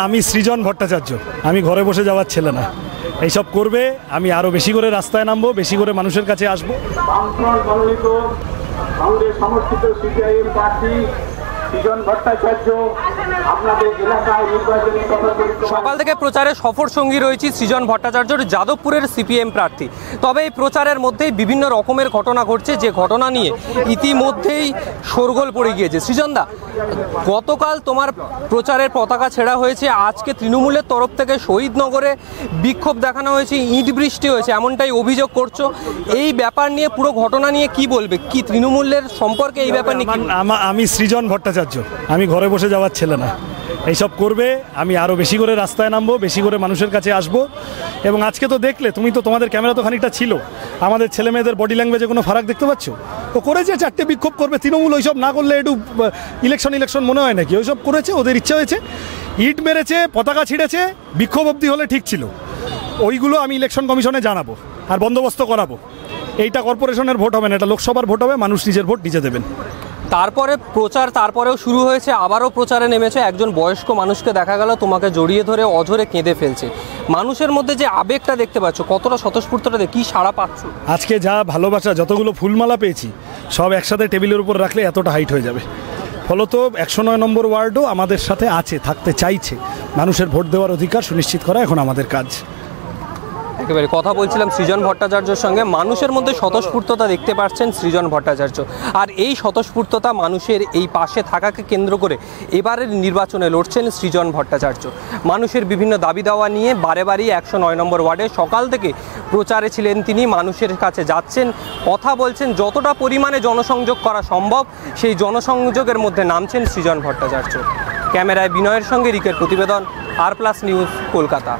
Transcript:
আমি সৃজন ভট্টাচার্য। আমি ঘরে বসে যাওয়ার ছেলে না, এইসব করবে। আমি আরো বেশি করে রাস্তায় নামবো, বেশি করে মানুষের কাছে আসবো। বামফ্রন্ট মনোনীত কংগ্রেস সমর্থিত সিপিআইএম প্রার্থী সৃজন ভট্টাচার্য আপনাদের এলাকায় নির্বাচনী সকাল থেকে প্রচারে সফর সঙ্গী রয়েছে সৃজন ভট্টাচার্যর, যাদবপুরের সিপিএম প্রার্থী। তবে এই প্রচারের মধ্যেই বিভিন্ন রকমের ঘটনা ঘটছে, যে ঘটনা নিয়ে ইতিমধ্যেই শোরগোল পড়ে গিয়েছে। সৃজনদা, গতকাল তোমার প্রচারের পতাকা ছেঁড়া হয়েছে, আজকে তৃণমূলের তরফ থেকে শহীদনগরে বিক্ষোভ দেখানো হয়েছে, ইট বৃষ্টি হয়েছে, এমনটাই অভিযোগ করছো। এই ব্যাপার নিয়ে, পুরো ঘটনা নিয়ে কি বলবে? কি তৃণমূলের সম্পর্কে এই ব্যাপার নিয়ে? আমি সৃজন ভট্টাচার্য। আমি ঘরে বসে যাওয়ার ছেলে না, এইসব করবে। আমি আরো বেশি করে রাস্তায় নামবো, বেশি করে মানুষের কাছে আসবো। এবং আজকে তো দেখলে, তুমি তো, তোমাদের ক্যামেরা তো খানিকটা ছিল, আমাদের ছেলে মেয়েদের বডি ল্যাঙ্গুয়েজে কোনো ফারাক দেখতে পাচ্ছ? ও করেছে, চারটে বিক্ষোভ করবে। তৃণমূল ওইসব না করলে একটু ইলেকশন মনে হয় নাকি? ওইসব করেছে, ওদের ইচ্ছা হয়েছে, ইট মেরেছে, পতাকা ছিঁড়েছে, বিক্ষোভ অবধি হলে ঠিক ছিল। ওইগুলো আমি ইলেকশন কমিশনে জানাবো আর বন্দোবস্ত করাবো। এইটা কর্পোরেশনের ভোট হবে না, এটা লোকসভার ভোট হবে, মানুষ নিজের ভোট নিজে দেবেন। তারপরে প্রচার, তারপরেও শুরু হয়েছে, আবারও প্রচারে নেমেছে। একজন বয়স্ক মানুষকে দেখা গেল তোমাকে জড়িয়ে ধরে অঝরে কেঁদে ফেলছে। মানুষের মধ্যে যে আবেগটা দেখতে পাচ্ছ, কতটা স্বতঃস্ফূর্ততা, কি সাড়া পাচ্ছ? আজকে যা ভালোবাসা, যতগুলো ফুলমালা পেয়েছি, সব একসাথে টেবিলের উপর রাখলে এতটা হাইট হয়ে যাবে। ফলত 109 নম্বর ওয়ার্ডও আমাদের সাথে আছে, থাকতে চাইছে। মানুষের ভোট দেওয়ার অধিকার সুনিশ্চিত করা এখন আমাদের কাজ। একেবারে কথা বলছিলাম সৃজন ভট্টাচার্যের সঙ্গে। মানুষের মধ্যে স্বতঃস্ফূর্ততা দেখতে পাচ্ছেন সৃজন ভট্টাচার্য, আর এই স্বতঃস্ফূর্ততা মানুষের এই পাশে থাকাকে কেন্দ্র করে এবারের নির্বাচনে লড়ছেন সৃজন ভট্টাচার্য। মানুষের বিভিন্ন দাবি দাওয়া নিয়ে বারে বারেই 109 নম্বর ওয়ার্ডে সকাল থেকে প্রচারে ছিলেন তিনি। মানুষের কাছে যাচ্ছেন, কথা বলছেন, যতটা পরিমাণে জনসংযোগ করা সম্ভব সেই জনসংযোগের মধ্যে নামছেন সৃজন ভট্টাচার্য। ক্যামেরায় বিনয়ের সঙ্গে রিকের প্রতিবেদন, আর প্লাস নিউজ, কলকাতা।